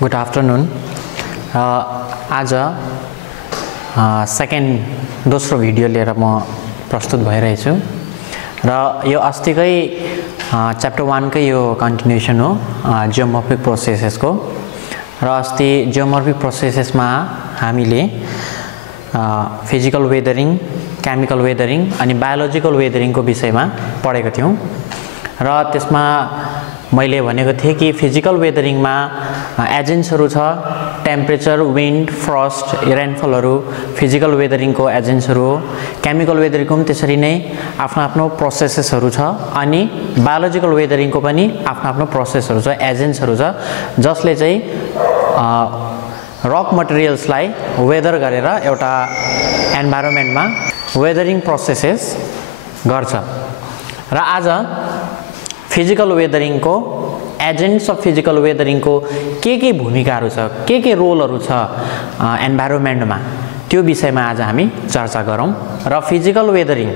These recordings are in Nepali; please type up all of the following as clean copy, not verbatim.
Good afternoon. आज दोस्रो भिडियो लिएर म प्रस्तुत भइरहेछु र यो अस्तिकै च्याप्टर 1 कै यो कन्टिन्युसन हो जियोमर्फिक प्रोसेसेसको। र अस्ति जियोमर्फिक प्रोसेसेसमा हामीले फिजिकल वेदरिङ, केमिकल वेदरिङ अनि बायोलोजिकल वेदरिङको विषयमा पढेका थियौं र त्यसमा मैले भनेको थिएँ कि फिजिकल वेदरिङमा एजेन्ट्सहरू छ, टेम्परेचर, विन्ड, फ्रस्ट, रेनफलहरू फिजिकल वेदरिङको एजेन्ट्सहरू हो। केमिकल वेदरिङको पनि त्यसरी नै आफ्नो आफ्नो प्रोसेसेसहरू छ अनि बायोलोजिकल वेदरिङको पनि आफ्नो आफ्नो प्रोसेसहरू छ, एजेन्ट्सहरू छ, जसले चाहिँ रक मटेरियल्सलाई वेदर गरेर एउटा एन्भाइरोमेन्टमा वेदरिङ प्रोसेसेस गर्छ। र आज फिजिकल वेदरिङको एजेन्ट्स अफ फिजिकल वेदरिङको के भूमिकाहरू छ, के रोलहरू छ एन्भाइरोमेन्टमा, त्यो विषयमा आज हामी चर्चा गरौँ। र फिजिकल वेदरिङ,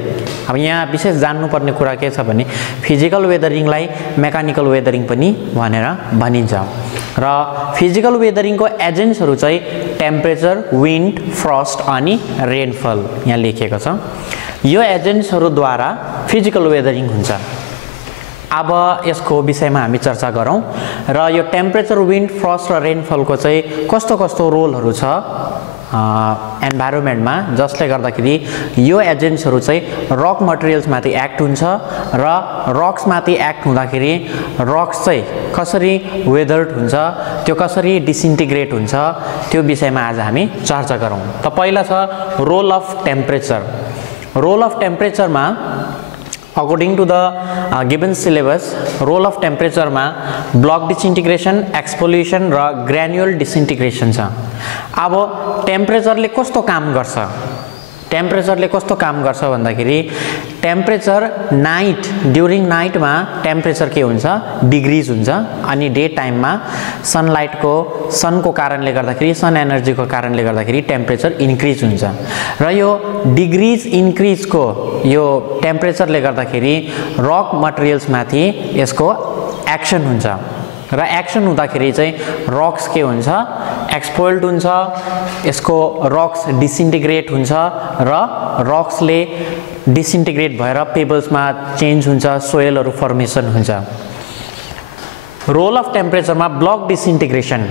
अब यहाँ विशेष जान्नुपर्ने कुरा के छ भने फिजिकल वेदरिङलाई मेकानिकल वेदरिङ पनि भनेर भनिन्छ। र फिजिकल वेदरिङको एजेन्ट्सहरू चाहिँ टेम्परेचर, विन्ड, फ्रस्ट अनि रेनफल यहाँ लेखिएको छ। यो एजेन्ट्सहरूद्वारा फिजिकल वेदरिङ हुन्छ। अब यसको विषयमा हामी चर्चा गरौँ र यो टेम्परेचर, विन्ड, फ्रस्ट र रेनफलको चाहिँ कस्तो कस्तो रोलहरू छ एन्भाइरोमेन्टमा, जसले गर्दाखेरि यो एजेन्ट्सहरू चाहिँ रक मटेरियल्समाथि एक्ट हुन्छ र रक्समाथि एक्ट हुँदाखेरि रक्स चाहिँ कसरी वेदर्ड हुन्छ, त्यो कसरी डिसइन्टिग्रेट हुन्छ, त्यो विषयमा आज हामी चर्चा गरौँ। त पहिला छ role of temperature. Role of टेम्परेचरमा according to the given syllabus role of टेम्परेचरमा ब्लक डिसइन्टिग्रेसन, एक्सपोल्युसन र ग्रेन्युल डिसइन्टिग्रेसन छ। अब टेम्परेचरले कस्तो काम गर्छ, टेम्परेचरले कस्तो काम गर्छ भन्दाखेरि टेम्परेचर ड्युरिङ नाइटमा टेम्परेचर के हुन्छ, डिग्रिज हुन्छ अनि डे टाइममा सनको कारणले गर्दाखेरि, सन एनर्जीको कारणले गर्दाखेरि टेम्परेचर इन्क्रिज हुन्छ। र यो डिग्रिज इन्क्रिजको यो टेम्परेचरले गर्दाखेरि रक मटेरियल्समाथि यसको एक्सन हुन्छ र एक्सन हुँदाखेरि चाहिँ रक्स के हुन्छ, एक्सपोइल्ड हुन्छ, यसको रक्स डिसइन्टिग्रेट हुन्छ र रक्सले डिसइन्टिग्रेट भएर पेबल्समा चेन्ज हुन्छ, सोइलहरू फर्मेसन हुन्छ। रोल अफ टेम्परेचरमा ब्लक डिसइन्टिग्रेसन,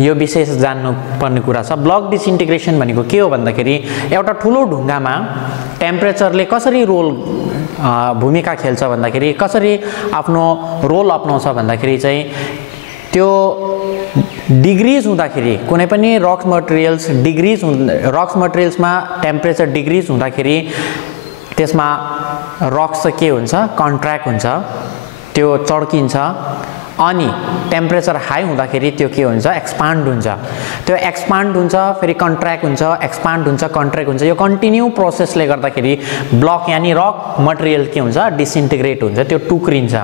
यो विशेष जान्नुपर्ने कुरा छ। ब्लक डिसइन्टिग्रेसन भनेको के हो भन्दाखेरि एउटा ठुलो ढुङ्गामा टेम्परेचरले कसरी भूमिका खेल्छ भन्दाखेरि, कसरी आफ्नो रोल अपनाउँछ भन्दाखेरि चाहिँ त्यो डिग्रिज हुँदाखेरि कुनै पनि रक्स मटेरियल्समा टेम्परेचर डिग्रिज हुँदाखेरि त्यसमा रक्स के हुन्छ, कन्ट्र्याक्ट हुन्छ, त्यो चड्किन्छ अनि टेम्परेचर हाई हुँदाखेरि त्यो के हुन्छ, एक्सपान्ड हुन्छ। त्यो एक्सपान्ड हुन्छ, फेरि कन्ट्र्याक्ट हुन्छ, एक्सपान्ड हुन्छ, कन्ट्र्याक्ट हुन्छ। यो कन्टिन्यू प्रोसेसले गर्दाखेरि ब्लक यानि रक मटेरियल के हुन्छ, डिसइन्टिग्रेट हुन्छ, त्यो टुक्रिन्छ।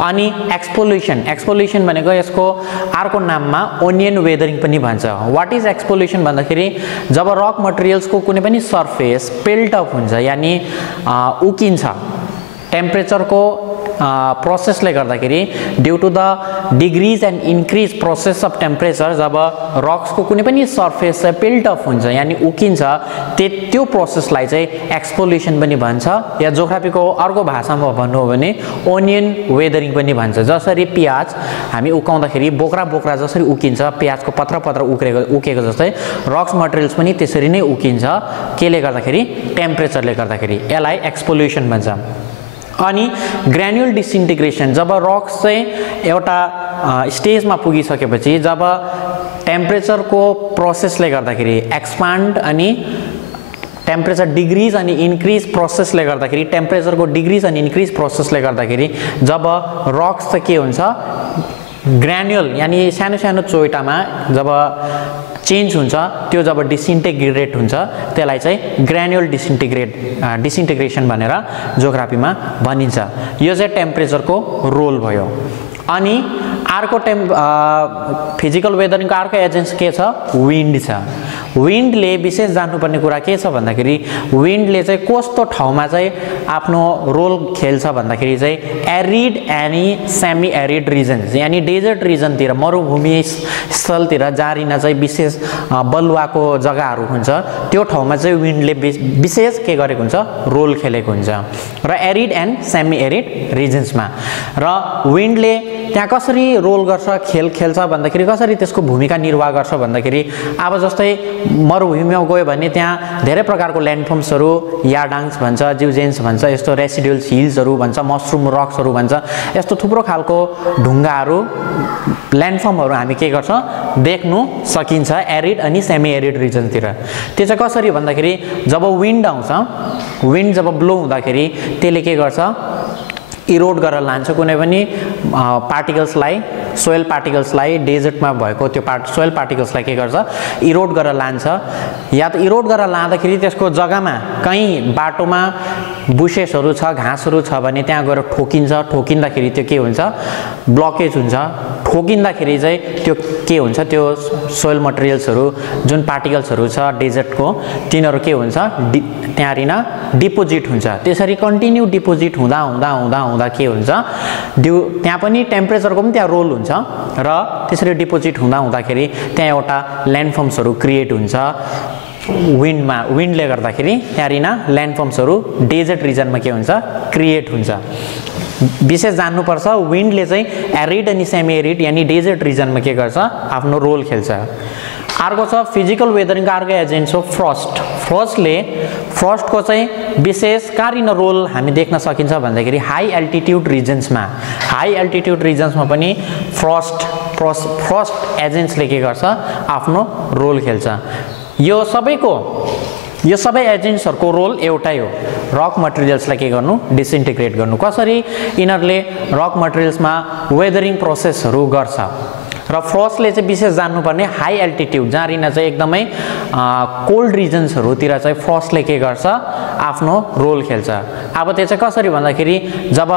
अनि एक्सपोल्युसन भनेको यसको अर्को नाममा ओनियन वेदरिङ पनि भन्छ। वाट इज एक्सपोल्युसन भन्दाखेरि जब रक मटेरियल्सको कुनै पनि सर्फेस पिल्ट अप हुन्छ यानि उकिन्छ टेम्परेचरको प्रोसेसले गर्दाखेरि, due to the degrees and increase process of temperature, जब रक्सको कुनै पनि सर्फेस चाहिँ पिल्ट अप हुन्छ यानि उकिन्छ, त्यो प्रोसेसलाई चाहिँ एक्सपोल्युसन पनि भन्छ, या जियोग्राफीको अर्को भाषामा भन्नु हो भने ओनियन वेदरिङ पनि भन्छ। जसरी प्याज हामी उकाउँदाखेरि बोक्रा जसरी उकिन्छ, प्याजको पत्र उकेको जस्तै रक्स मटेरियल्स पनि त्यसरी नै उकिन्छ। केले गर्दाखेरि, टेम्परेचरले गर्दाखेरि, यसलाई एक्सपोल्युसन भन्छ। अनि ग्रेन्युल डिसइन्टिग्रेसन, जब रक्स चाहिँ एउटा स्टेजमा पुगिसकेपछि, जब टेम्परेचरको प्रोसेसले गर्दाखेरि एक्सपान्ड अनि टेम्परेचर डिग्रिज अनि इन्क्रिज प्रोसेसले गर्दाखेरि, टेम्परेचरको डिग्रिज अनि इन्क्रिज प्रोसेसले गर्दाखेरि जब रक्स चाहिँ के हुन्छ, ग्रेन्युल यानि सानो सानो चोइटामा जब चेन्ज हुन्छ, त्यो जब डिसइन्टिग्रेट हुन्छ त्यसलाई चाहिँ ग्रेन्युल डिसइन्टिग्रेसन भनेर जियोग्राफीमा भनिन्छ। यो चाहिँ टेम्परेचरको रोल भयो। अनि अर्को फिजिकल वेदरिङको अर्को एजेन्ट्स के छ, विन्ड छ। विन्डले विशेष जान्नुपर्ने कुरा के छ भन्दाखेरि विन्डले चाहिँ कस्तो ठाउँमा चाहिँ आफ्नो रोल खेल्छ भन्दाखेरि चाहिँ arid and semi arid regions यानी डेजर्ट रिजनतिर मरुभूमि स्थलतिर जारिन चाहिँ विशेष बलुवाको जग्गाहरू हुन्छ त्यो ठाउँमा चाहिँ विन्डले विशेष के गरेको हुन्छ रोल खेलेको हुन्छ र एरिड एन्ड सेमी एरिड रिजन्समा र विन्डले त्यहाँ कसरी रोल गर्छ खेल्छ भन्दाखेरि कसरी त्यसको भूमिका निर्वाह गर्छ भन्दाखेरि अब जस्तै मरुभूमिमा गयो भने त्यहाँ धेरै प्रकारको ल्यान्डफर्म्सहरू याडाङ्स भन्छ जिउजेन्स भन्छ यस्तो रेसिडुअल हिल्सहरू भन्छ मसरुम रक्सहरू भन्छ यस्तो थुप्रो खालको ढुङ्गाहरू ल्यान्डफर्महरू हामी के गर्छ देख्नु सकिन्छ एरिड अनि सेमी एरिड रिजनतिर त्यो चाहिँ कसरी भन्दाखेरि जब विन्ड आउँछ विन्ड जब ब्लो हुँदाखेरि त्यसले के गर्छ इरोड गरेर लान्छ कुनै पनि पार्टिकल्सलाई सोइल पार्टिकल्सलाई डेजर्टमा भएको त्यो सोइल पार्टिकल्सलाई के गर्छ इरोड गरेर लान्छ या त इरोड गरेर लाँदाखेरि त्यसको जग्गामा कहीँ बाटोमा बुसेसहरू छ घाँसहरू छ भने त्यहाँ गएर ठोकिँदाखेरि त्यो के हुन्छ ब्लकेज हुन्छ ठोकिँदाखेरि चाहिँ त्यो के हुन्छ त्यो सोइल मटेरियल्सहरू जुन पार्टिकल्सहरू छ डेजर्टको तिनीहरू के हुन्छ त्यहाँरिन डिपोजिट हुन्छ त्यसरी कन्टिन्यू डिपोजिट हुँदा के हुन्छ त्यहाँ पनि टेम्परेचरको पनि त्यहाँ रोल हुन्छ र त्यसरी डिपोजिट हुँदाखेरि त्यहाँ एउटा ल्यान्डफर्म्सहरू क्रिएट हुन्छ विन्डले गर्दाखेरि त्यहाँरिन ल्यान्डफर्म्सहरू डेजर्ट रिजनमा के हुन्छ क्रिएट हुन्छ विशेष जान्नुपर्छ विन्डले चाहिँ एरिड अनि सेमी एरिड यानी डेजर्ट रिजनमा के गर्छ आफ्नो रोल खेल्छ अर्को छ फिजिकल वेदरिङको अर्को एजेन्ट हो फ्रस्टको चाहिँ विशेष कारिन रोल हामी देख्न सकिन्छ भन्दाखेरि हाई एल्टिट्युड रिजन्समा पनि फ्रस्ट एजेन्ट्सले के गर्छ आफ्नो रोल खेल्छ यो सबै एजेन्ट्सहरूको रोल एउटै हो रक मटेरियल्सलाई के गर्नु डिसइन्टिग्रेट गर्नु कसरी यिनीहरूले रक मटेरियल्समा वेदरिङ प्रोसेसहरू गर्छ र फ्रस्टले चाहिँ विशेष जान्नुपर्ने हाई एल्टिट्युड जहाँरिन चाहिँ एकदमै कोल्ड रिजन्सहरूतिर चाहिँ फ्रस्टले के गर्छ आफ्नो रोल खेल्छ अब त्यो चाहिँ कसरी भन्दाखेरि जब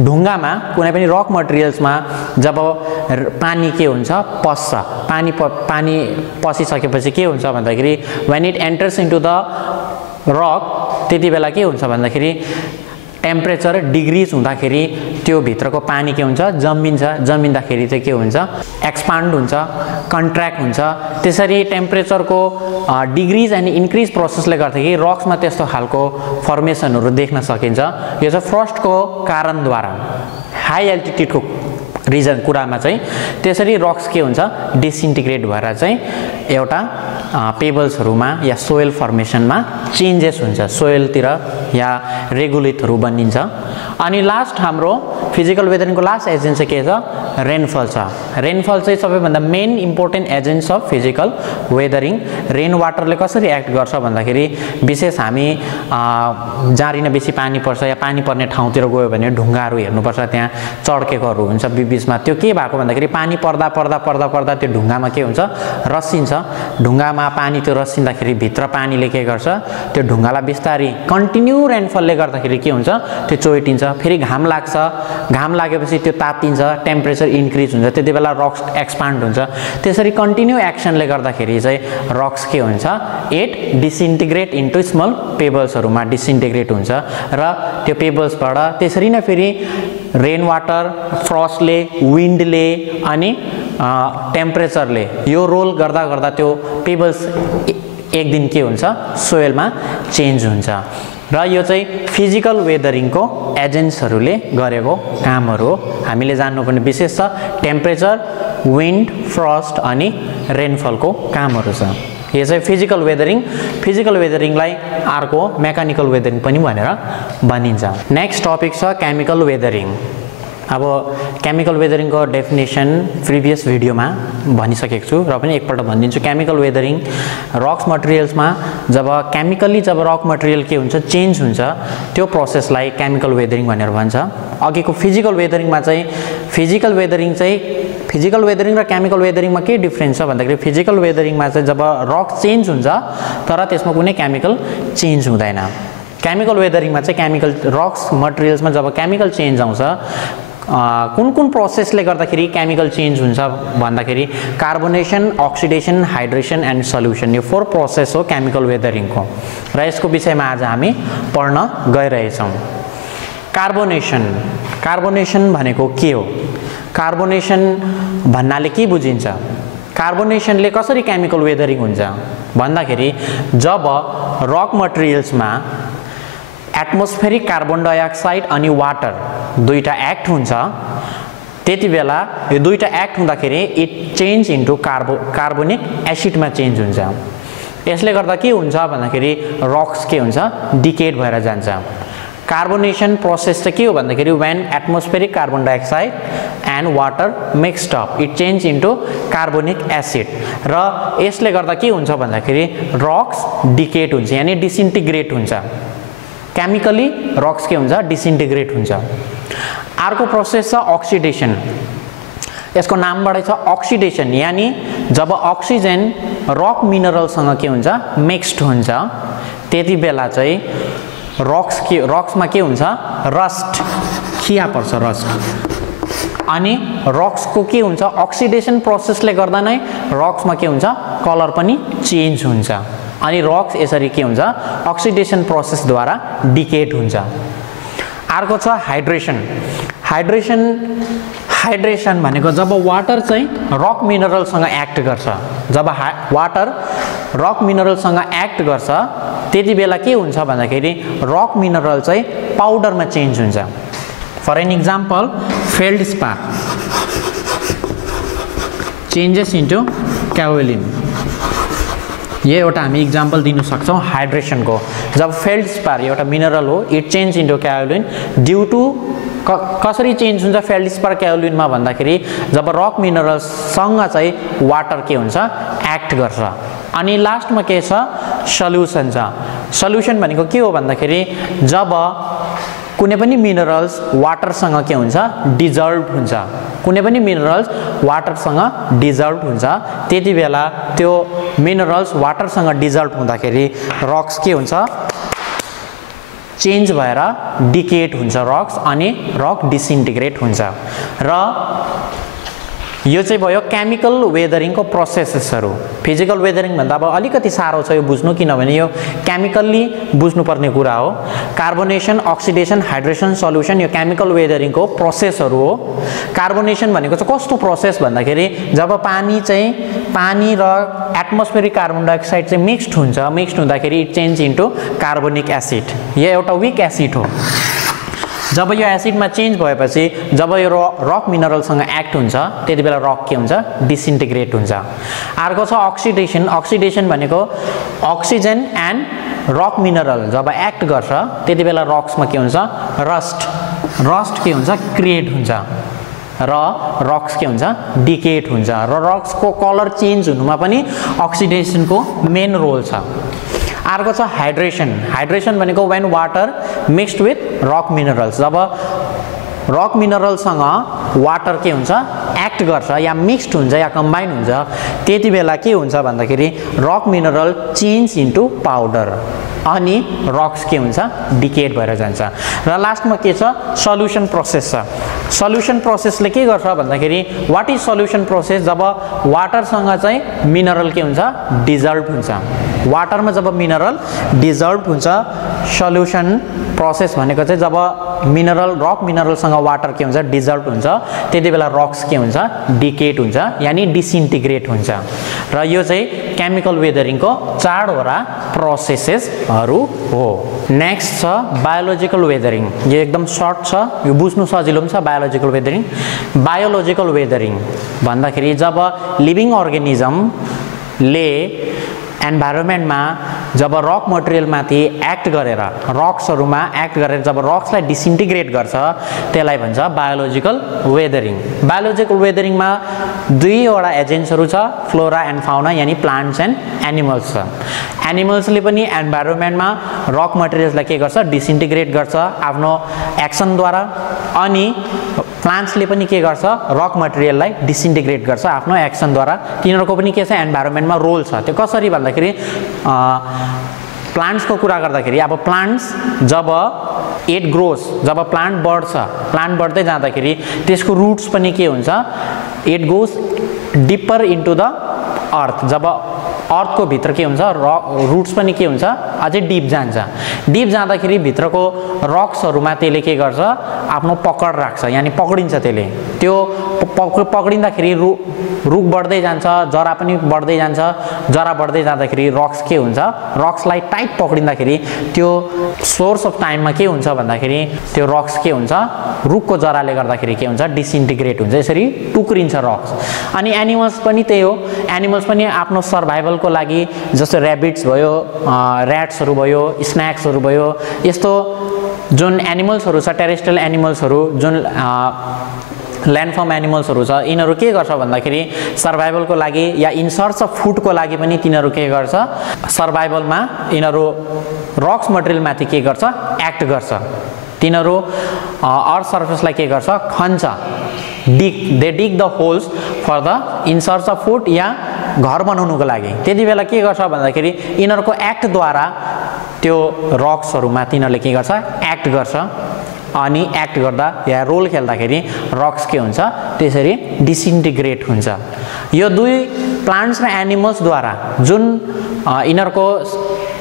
ढुङ्गामा कुनै पनि रक मटेरियल्समा जब पानी के हुन्छ पस्छ पानी पसिसकेपछि के हुन्छ भन्दाखेरि when it enters into the rock त्यति बेला के हुन्छ भन्दाखेरि टेम्परेचर डिग्रिज हुँदाखेरि त्यो भित्रको पानी के हुन्छ जमिँदाखेरि चाहिँ के हुन्छ एक्सपान्ड हुन्छ कन्ट्र्याक्ट हुन्छ त्यसरी टेम्परेचरको डिग्रिज एन्ड इन्क्रिज प्रोसेसले गर्दाखेरि रक्समा त्यस्तो खालको फर्मेसनहरू देख्न सकिन्छ यो चाहिँ फ्रस्टको कारणद्वारा हाई एल्टिट्युडको रिजन कुरामा चाहिँ त्यसरी रक्स के हुन्छ डिसइन्टिग्रेट भएर चाहिँ एउटा पेबल्सहरूमा या सोइल फर्मेसनमा चेन्जेस हुन्छ सोइलतिर या रेगुलेटहरू बनिन्छ अनि लास्ट हाम्रो फिजिकल वेदरिङको लास्ट एजेन्ट चाहिँ के छ रेनफल छ रेनफल चाहिँ सबैभन्दा main important agents of physical weathering rain वाटरले कसरी एक्ट गर्छ भन्दाखेरि विशेष हामी जारिन बेसी पानी पर्छ या पानी पर्ने ठाउँतिर गयो भने ढुङ्गाहरू हेर्नुपर्छ त्यहाँ चड्केकोहरू हुन्छ बिचमा त्यो के भएको भन्दाखेरि पानी पर्दा त्यो ढुङ्गामा के हुन्छ रसिन्छ ढुङ्गामा पानी त्यो रसिँदाखेरि भित्र पानीले के गर्छ त्यो ढुङ्गालाई बिस्तारै कन्टिन्यू रेनफलले गर्दाखेरि के हुन्छ त्यो चोइटिन्छ फेरि घाम लाग्छ घाम लागेपछि त्यो तातिन्छ टेम्परेचर इन्क्रिज हुन्छ त्यति बेला रक्स एक्सपान्ड हुन्छ त्यसरी कन्टिन्यू एक्सनले गर्दाखेरि चाहिँ रक्स के हुन्छ इट डिसइन्टिग्रेट इन्टु स्मल पेबल्सहरूमा डिसइन्टिग्रेट हुन्छ र त्यो पेबल्सबाट त्यसरी नै फेरि रेन वाटर फ्रस्टले विन्डले अनि टेम्परेचरले यो रोल गर्दा त्यो पेबल्स एक दिन के हुन्छ सोइलमा चेन्ज हुन्छ र यो चाहिँ फिजिकल वेदरिङको एजेन्ट्सहरूले गरेको कामहरू हो हामीले जान्नुपर्ने विशेष छ टेम्परेचर विन्ड फ्रस्ट अनि रेनफलको कामहरू छ यो चाहिँ फिजिकल वेदरिङलाई अर्को मेकानिकल वेदरिङ पनि भनेर भनिन्छ नेक्स्ट टपिक छ केमिकल वेदरिङ अब केमिकल वेदरिङको डेफिनेसन प्रिभियस भिडियोमा भनिसकेको छु र पनि एकपल्ट भनिदिन्छु केमिकल वेदरिङ रक्स मटेरियल्समा जब रक मटेरियल के हुन्छ चेन्ज हुन्छ त्यो प्रोसेसलाई केमिकल वेदरिङ भनेर भन्छ अघिको फिजिकल वेदरिङमा चाहिँ फिजिकल वेदरिङ र केमिकल वेदरिङमा के डिफरेन्स छ भन्दाखेरि फिजिकल वेदरिङमा चाहिँ जब रक चेन्ज हुन्छ तर त्यसमा कुनै केमिकल चेन्ज हुँदैन केमिकल वेदरिङमा चाहिँ रक्स मटेरियल्समा जब केमिकल चेन्ज आउँछ कुन कुन प्रोसेसले गर्दाखेरि केमिकल चेन्ज हुन्छ भन्दाखेरि कार्बोनेसन, अक्सिडेसन, हाइड्रेसन एन्ड सल्युसन, यो 4 प्रोसेस हो केमिकल वेदरिङको र यसको विषयमा आज हामी पढ्न गइरहेछौँ। कार्बोनेसन भनेको के हो? कार्बोनेसन भन्नाले के बुझिन्छ? कार्बोनेसनले कसरी केमिकल वेदरिङ हुन्छ भन्दाखेरि जब रक मटेरियल्समा एटमोस्फेरिक कार्बन डाइअक्साइड अनि वाटर दुईटा एक्ट हुन्छ, त्यति बेला यो दुईटा एक्ट हुँदाखेरि इट चेन्ज इन्टु कार्बोनिक एसिडमा चेन्ज हुन्छ। यसले गर्दा के हुन्छ भन्दाखेरि रक्स के हुन्छ? डिकेड भएर जान्छ। कार्बोनेसन प्रोसेस चाहिँ के हो भन्दाखेरि when atmospheric carbon dioxide and water mixed up it change into carbonic acid, र यसले गर्दा के हुन्छ भन्दाखेरि रक्स डिकेड हुन्छ यानी डिसइन्टिग्रेट हुन्छ। केमिकली रक्स के हुन्छ? डिसइन्टिग्रेट हुन्छ। अर्को प्रोसेस छ अक्सिडेसन। यसको नामबाटै छ अक्सिडेसन, यानी जब अक्सिजन रक मिनरलसँग के हुन्छ? मिक्स्ड हुन्छ, त्यति बेला चाहिँ रक्समा के हुन्छ? रस्ट खिया पर्छ, रस्ट। अनि रक्सको के हुन्छ? अक्सिडेसन प्रोसेसले गर्दा नै रक्समा के हुन्छ? कलर पनि चेन्ज हुन्छ अनि रक्स यसरी के हुन्छ? अक्सिडेसन प्रोसेसद्वारा डिकेड हुन्छ। अर्को छ हाइड्रेसन। हाइड्रेसन भनेको जब वाटर चाहिँ रक मिनरलसँग एक्ट गर्छ, जब वाटर रक मिनरलसँग एक्ट गर्छ त्यति बेला के हुन्छ भन्दाखेरि रक मिनरल चाहिँ पाउडरमा चेन्ज हुन्छ। For an example feldspar changes into kaolin, यो एउटा हामी इक्जाम्पल दिन सक्छौँ हाइड्रेसनको। जब फेल्डस्पार एउटा मिनरल हो, it change into kaolin due to कसरी चेन्ज हुन्छ फेल्डस्पार काओलिनमा भन्दाखेरि जब रक मिनरलसँग चाहिँ वाटर के हुन्छ? एक्ट गर्छ। अनि लास्टमा के छ? सल्युसन छ। सल्युसन भनेको के हो भन्दाखेरि जब कुनै पनि मिनरल्स वाटरसँग के हुन्छ? डिजल्भ हुन्छ। कुनै पनि मिनरल्स वाटरसँग डिजल्भ हुन्छ, त्यति बेला त्यो मिनरल्स वाटरसँग डिजल्भ हुँदाखेरि रक्स के हुन्छ? चेन्ज भएर डिकेड हुन्छ रक्स अनि रक डिसइन्टिग्रेट हुन्छ। र यो चाहिँ भयो केमिकल वेदरिङको प्रोसेसेसहरू। फिजिकल वेदरिङ भन्दा अब अलिकति साह्रो छ यो बुझ्नु, किनभने यो केमिकल्ली बुझ्नुपर्ने कुरा हो। कार्बोनेसन, अक्सिडेसन, हाइड्रेसन, सल्युसन यो केमिकल वेदरिङको प्रोसेसहरू हो। कार्बोनेसन भनेको चाहिँ कस्तो प्रोसेस भन्दाखेरि जब पानी र एटमोस्फेरिक कार्बन डाइअक्साइड चाहिँ मिक्स्ड हुन्छ, मिक्स्ड हुँदाखेरि it change into carbonic acid, यो एउटा विक एसिड हो। जब यो एसिडमा चेन्ज भएपछि जब यो रक मिनरलसँग एक्ट हुन्छ त्यति बेला रक के हुन्छ? डिसइन्टिग्रेट हुन्छ। अर्को छ अक्सिडेसन। अक्सिडेसन भनेको अक्सिजन एन्ड रक मिनरल जब एक्ट गर्छ त्यति बेला रक्समा के हुन्छ? रस्ट के हुन्छ? क्रिएट हुन्छ र रक्स के हुन्छ? डिकेड हुन्छ र रक्सको कलर चेन्ज हुनुमा पनि अक्सिडेसनको मेन रोल छ। अर्को छ हाइड्रेसन। हाइड्रेसन भनेको when water mixed with rock minerals, जब रक मिनरलसँग वाटर के हुन्छ? एक्ट गर्छ या मिक्स्ड हुन्छ या कम्बाइन हुन्छ, त्यति बेला के हुन्छ भन्दाखेरि rock mineral change into powder अनि रक्स के हुन्छ? डिकेड भएर जान्छ। र लास्टमा के छ? सल्युसन प्रोसेस छ। सल्युसन प्रोसेसले के गर्छ भन्दाखेरि वाट इज सल्युसन प्रोसेस? जब वाटरसँग चाहिँ मिनरल के हुन्छ? डिजल्भ हुन्छ। वाटरमा जब मिनरल डिजल्भ हुन्छ, सल्युसन प्रोसेस भनेको चाहिँ जब रक मिनरलसँग वाटर के हुन्छ? डिजल्भ हुन्छ, त्यति बेला रक्स के हुन्छ? डिकेड हुन्छ यानी डिसइन्टिग्रेट हुन्छ। र यो चाहिँ केमिकल वेदरिङको 4 वटा प्रोसेसेसहरू हो। नेक्स्ट छ बायोलोजिकल वेदरिङ। यो एकदम सर्ट छ, यो बुझ्नु सजिलो पनि छ। बायोलोजिकल वेदरिङ भन्दाखेरि जब लिभिङ अर्गानिजमले एन्भाइरोमेन्टमा जब रक मटेरियलमाथि एक्ट गरेर रक्सहरूमा एक्ट गरेर जब रक्सलाई डिसइन्टिग्रेट गर्छ त्यसलाई भन्छ बायोलोजिकल वेदरिङ। बायोलोजिकल वेदरिङमा 2 वटा एजेन्ट्सहरू छ, फ्लोरा एन्ड फाउना यानी प्लान्ट्स एन्ड एनिमल्स छ। एनिमल्सले पनि एन्भाइरोमेन्टमा रक मटेरियल्सलाई के गर्छ? डिसइन्टिग्रेट गर्छ आफ्नो एक्सनद्वारा, अनि प्लान्ट्सले पनि के गर्छ? रक मटेरियललाई डिसइन्टिग्रेट गर्छ आफ्नो एक्सनद्वारा। तिनीहरूको पनि के छ? एन्भाइरोमेन्टमा रोल छ। त्यो कसरी भन्दाखेरि प्लान्ट्सको कुरा गर्दाखेरि अब प्लान्ट्स जब इट ग्रोस, जब प्लान्ट बढ्छ, प्लान्ट बढ्दै जाँदाखेरि त्यसको रुट्स पनि के हुन्छ, it goes deeper into the earth, जब अर्थको भित्र के हुन्छ, रुट्स पनि के हुन्छ, अझै डिप जान्छ। डिप जाँदाखेरि भित्रको रक्सहरूमा त्यसले के गर्छ, आफ्नो पकड राख्छ, यानि पक्रिन्छ त्यसले। त्यो पक्रिँदाखेरि रुख बढ्दै जान्छ, जरा पनि बढ्दै जान्छ, जरा बढ्दै जाँदाखेरि रक्स के हुन्छ, रक्सलाई टाइट पक्रिँदाखेरि त्यो सोर्स अफ टाइममा के हुन्छ भन्दाखेरि त्यो रक्स के हुन्छ, रुखको जराले गर्दाखेरि के हुन्छ, डिसइन्टिग्रेट हुन्छ, यसरी टुक्रिन्छ रक्स। अनि एनिमल्स पनि त्यही हो, एनिमल्स पनि आफ्नो सर्भाइभलको लागि, जस्तो ऱ्याबिट्स भयो, ऱ्याट्सहरू भयो, स्न्याक्सहरू भयो, यस्तो जुन एनिमल्सहरू छ, टेरेस्ट्रियल एनिमल्सहरू, जुन ल्यान्डफर्म एनिमल्सहरू छ, यिनीहरू के गर्छ भन्दाखेरि सर्भाइभलको लागि या इन सर्च अफ फुडको लागि पनि तिनीहरू के गर्छ, सर्भाइभलमा यिनीहरू रक्स मटेरियलमाथि के गर्छ, एक्ट गर्छ। तिनीहरू अर्थ सर्फेसलाई के गर्छ, खन्छ, they dig the holes for the in search of food या घर बनाउनुको लागि। त्यति बेला के गर्छ भन्दाखेरि यिनीहरूको एक्टद्वारा त्यो रक्सहरूमा तिनीहरूले के गर्छ, एक्ट गर्छ। अनि एक्ट गर्दा या रोल खेल्दाखेरि रक्स के हुन्छ, त्यसरी डिसइन्टिग्रेट हुन्छ। यो दुई प्लान्ट्स र एनिमल्सद्वारा जुन यिनीहरूको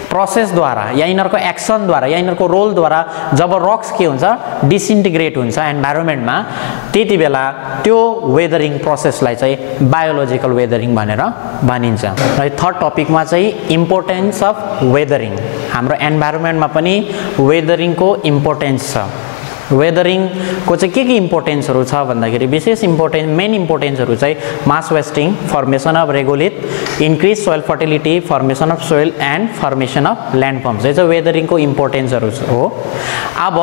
प्रोसेसद्वारा या यिनीहरूको एक्सनद्वारा या यिनीहरूको रोलद्वारा जब रक्स के हुन्छ, डिसइन्टिग्रेट हुन्छ एन्भाइरोमेन्टमा, त्यति बेला त्यो वेदरिङ प्रोसेसलाई चाहिँ बायोलोजिकल वेदरिङ भनेर भनिन्छ। र थर्ड टपिकमा चाहिँ इम्पोर्टेन्स अफ वेदरिङ। हाम्रो एन्भाइरोमेन्टमा पनि वेदरिङको इम्पोर्टेन्स छ। वेदरिङको चाहिँ के इम्पोर्टेन्सहरू छ भन्दाखेरि विशेष मेन इम्पोर्टेन्सहरू चाहिँ mass wasting, formation of regolith, increase soil fertility, formation of soil and formation of landforms. यो चाहिँ वेदरिङको इम्पोर्टेन्सहरू हो। अब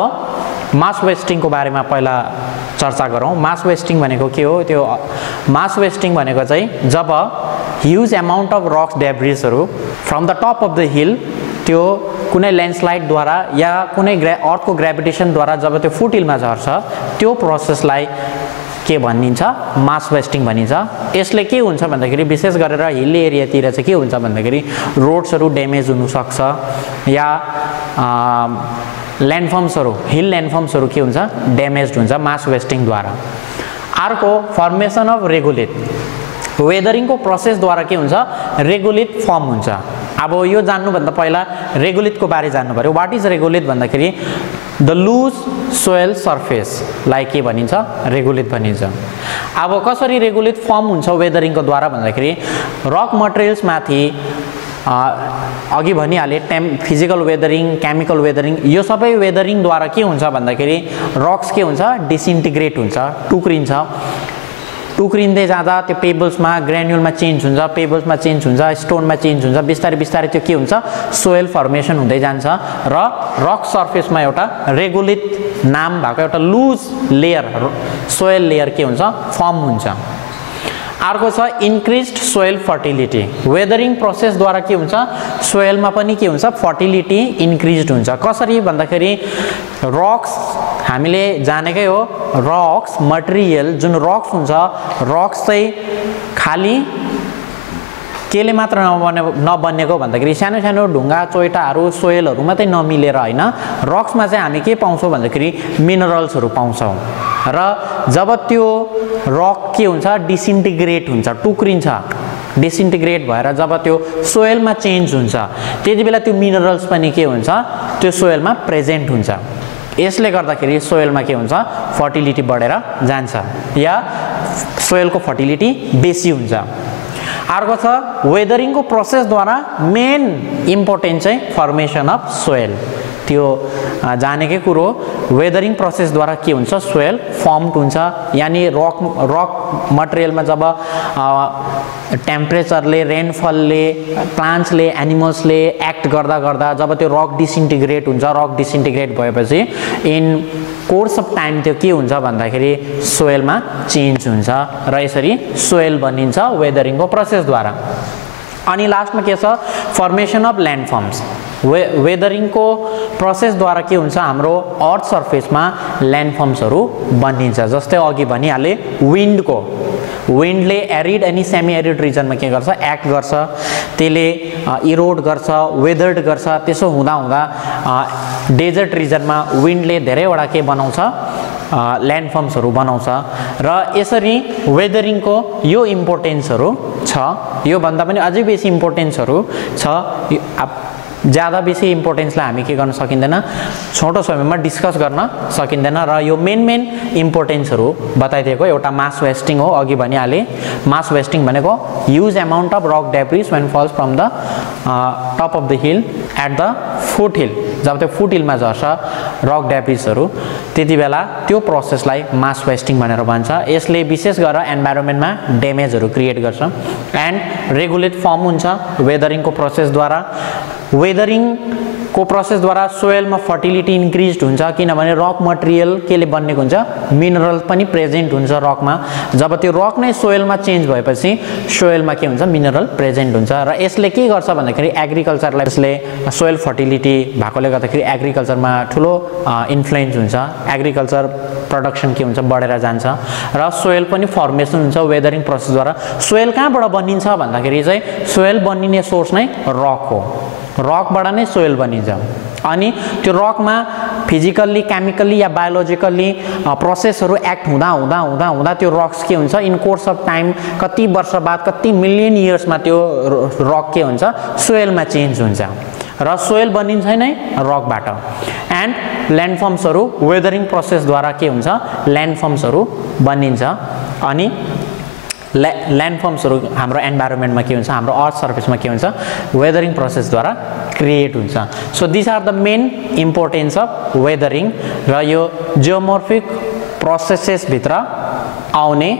मास वेस्टिङको बारेमा पहिला चर्चा गरौँ। मास वेस्टिङ भनेको के हो? त्यो मास वेस्टिङ भनेको चाहिँ जब ह्युज एमाउन्ट अफ रक्स डेब्रिजहरू from the top of the hill, त्यो कुनै ल्यान्डस्लाइडद्वारा या कुनै अर्थको ग्रेभिटेसनद्वारा जब त्यो फुट हिलमा झर्छ, त्यो प्रोसेसलाई के भनिन्छ? मास वेस्टिङ भनिन्छ। यसले के हुन्छ भन्दाखेरि विशेष गरेर हिल एरियातिर चाहिँ के हुन्छ भन्दाखेरि रोड्सहरू ड्यामेज हुनसक्छ या ल्यान्डफर्म्सहरू, हिल ल्यान्डफर्म्सहरू के हुन्छ? ड्यामेज हुन्छ मास वेस्टिङद्वारा। अर्को फर्मेसन अफ रेगोलिथ। वेदरिङको प्रोसेसद्वारा के हुन्छ? रेगोलिथ फर्म हुन्छ। अब यो जान्नुभन्दा पहिला रेगोलिथको बारे जान्नु पर्यो। वाट इज रेगोलिथ भन्दाखेरि द लुज सोयल सर्फेसलाई के भनिन्छ? रेगोलिथ भनिन्छ। अब कसरी रेगोलिथ फर्म हुन्छ वेदरिङको द्वारा भन्दाखेरि रक मटेरियल्समाथि अघि भनिहाले फिजिकल वेदरिङ, केमिकल वेदरिङ, यो सबै वेदरिङद्वारा के हुन्छ भन्दाखेरि रक्स के हुन्छ? डिसइन्टिग्रेट हुन्छ, टुक्रिन्छ। टुक्रिँदै जाँदा त्यो पेबल्समा, ग्रेन्युलमा चेन्ज हुन्छ, पेबल्समा चेन्ज हुन्छ, स्टोनमा चेन्ज हुन्छ, बिस्तारै बिस्तारै त्यो के हुन्छ? सोयल फर्मेसन हुँदै जान्छ र रक सर्फेसमा एउटा रेगोलिथ नाम भएको एउटा लुज लेयर, सोयल लेयर के हुन्छ? फर्म हुन्छ। अर्को छ इन्क्रिज्ड सोयल फर्टिलिटी। वेदरिङ प्रोसेसद्वारा के हुन्छ? सोयलमा पनि के हुन्छ? फर्टिलिटी इन्क्रिज्ड हुन्छ। कसरी भन्दाखेरि रक्स हामीले जानेकै हो, रक्स मटेरियल जुन रक्स हुन्छ, रक्स चाहिँ खाली केले मात्र नबनेको भन्दाखेरि सानो सानो ढुङ्गा चोइटाहरू सोयलहरू मात्रै नमिलेर होइन, रक्समा चाहिँ हामी के पाउँछौँ भन्दाखेरि मिनरल्सहरू पाउँछौँ। र जब त्यो रक के हुन्छ? डिसइन्टिग्रेट हुन्छ, टुक्रिन्छ, डिसइन्टिग्रेट भएर जब त्यो सोयलमा चेन्ज हुन्छ, त्यति बेला त्यो मिनरल्स पनि के हुन्छ? त्यो सोयलमा प्रेजेन्ट हुन्छ। यसले गर्दाखेरि सोयलमा के हुन्छ? फर्टिलिटी बढेर जान्छ या सोयलको फर्टिलिटी बेसी हुन्छ। अर्को छ वेदरिङको प्रोसेसद्वारा मेन इम्पोर्टेन्ट चाहिँ फर्मेसन अफ सोयल। त्यो जानेकै कुरो, वेदरिङ प्रोसेसद्वारा के हुन्छ? सोयल फर्म्ड हुन्छ। यानि रक मटेरियलमा जब टेम्परेचरले, रेनफलले, प्लान्ट्सले, एनिमल्सले एक्ट गर्दा गर्दा जब त्यो रक डिसइन्टिग्रेट हुन्छ, रक डिसइन्टिग्रेट भएपछि इन कोर्स अफ टाइम त्यो के हुन्छ भन्दाखेरि सोयलमा चेन्ज हुन्छ र यसरी सोयल बनिन्छ वेदरिङको प्रोसेसद्वारा। अनि लास्टमा के छ? Formation of ल्यान्डफर्म्स। वेदरिङको प्रोसेसद्वारा के हुन्छ? हाम्रो अर्थ सर्फेसमा ल्यान्डफर्म्सहरू बनिन्छ। जस्तै अघि भनिहालेँ विन्डको, विन्डले एरिड अनि सेमी एरिड रिजनमा के गर्छ, एक्ट गर्छ, त्यसले इरोड गर्छ, वेदर्ड गर्छ। त्यसो हुँदा हुँदा डेजर्ट रिजनमा विन्डले धेरैवटा के बनाउँछ, ल्यान्डफर्म्सहरू बनाउँछ। र यसरी वेदरिङको यो इम्पोर्टेन्सहरू छ, योभन्दा पनि अझै बेसी इम्पोर्टेन्सहरू छ। ज्यादा बेसी इम्पोर्टेन्सलाई हामी के गर्न सकिँदैन, छोटो समयमा डिस्कस गर्न सकिँदैन। र यो मेन इम्पोर्टेन्सहरू बताइदिएको। एउटा मास वेस्टिङ हो, अघि भनिहालेँ। मास वेस्टिङ भनेको huge amount of rock debris when falls from the top of the hill at the foot hill. जब त्यो फुट हिलमा झर्छ रक डेब्रिजहरू, त्यति बेला त्यो प्रोसेसलाई मास वेस्टिङ भनेर भन्छ। यसले विशेष गरेर एन्भाइरोमेन्टमा ड्यामेजहरू क्रिएट गर्छ। एन्ड रेगुलेट फर्म हुन्छ वेदरिङको प्रोसेसद्वारा। वेदरिङको प्रोसेसद्वारा सोइलमा फर्टिलिटी इन्क्रिज हुन्छ, किनभने रक मटेरियल केले बनिएको हुन्छ, मिनरल पनि प्रेजेन्ट हुन्छ रकमा। जब त्यो रक नै सोइलमा चेन्ज भएपछि सोइलमा के हुन्छ, मिनरल प्रेजेन्ट हुन्छ। र यसले के गर्छ भन्दाखेरि एग्रिकल्चरलाई, यसले सोइल फर्टिलिटी भएकोले गर्दाखेरि एग्रिकल्चरमा ठुलो इन्फ्लुएन्स हुन्छ। एग्रिकल्चर प्रोडक्सन के हुन्छ, बढेर जान्छ। र सोइल पनि फर्मेसन हुन्छ वेदरिङ प्रोसेसद्वारा। सोइल कहाँबाट बनिन्छ भन्दाखेरि चाहिँ सोइल बनिने सोर्स नै रक हो, रकबाट नै सोइल बनिन्छ। अनि त्यो रकमा फिजिकल्ली, केमिकल्ली या बायोलोजिकल्ली प्रोसेसहरू एक्ट हुँदा हुँदा हुँदा हुँदा त्यो रक्स के हुन्छ, इन कोर्स अफ टाइम, कति वर्ष बाद, कति मिलियन इयर्समा त्यो रक के हुन्छ, सोइलमा चेन्ज हुन्छ। र सोइल बनिन्छ नै रकबाट। एन्ड ल्यान्डफर्म्सहरू वेदरिङ प्रोसेसद्वारा के हुन्छ, ल्यान्डफर्म्सहरू बनिन्छ। अनि ल्यान्डफर्म्सहरू हाम्रो एन्भाइरोमेन्टमा के हुन्छ, हाम्रो अर्थ सर्फेसमा के हुन्छ, वेदरिङ प्रोसेसद्वारा क्रिएट हुन्छ। So this are the main importance of weathering. र यो जियोमोर्फिक प्रोसेसेसभित्र आउने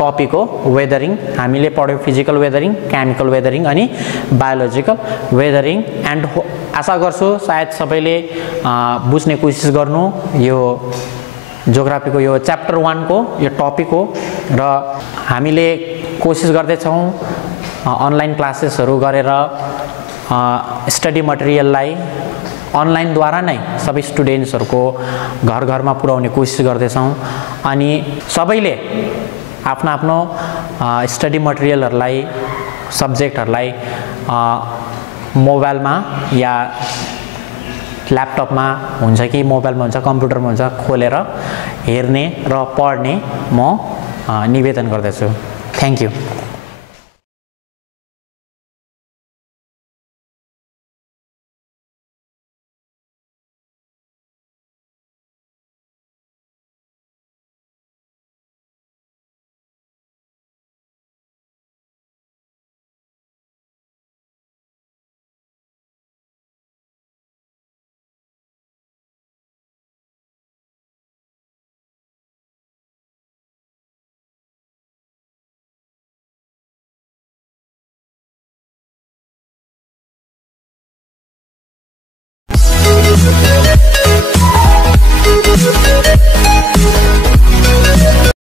टपिक हो वेदरिङ। हामीले पढ्यौँ फिजिकल वेदरिङ, केमिकल वेदरिङ अनि बायोलोजिकल वेदरिङ। एन्ड आशा गर्छु सायद सबैले बुझ्ने कोसिस गर्नु यो जियोग्राफीको यो च्याप्टर 1 को यो टपिक हो। र हामीले कोसिस गर्दैछौँ अनलाइन क्लासेसहरू गरेर स्टडी मटेरियललाई अनलाइनद्वारा नै सबै स्टुडेन्ट्सहरूको घर घरमा पुर्याउने कोसिस गर्दैछौँ। अनि सबैले आफ्नो आफ्नो स्टडी मटेरियलहरूलाई, सब्जेक्टहरूलाई मोबाइलमा या ल्यापटपमा हुन्छ कि मोबाइलमा हुन्छ, कम्प्युटरमा हुन्छ, खोलेर हेर्ने र पढ्ने म निवेदन गर्दछु। Thank you.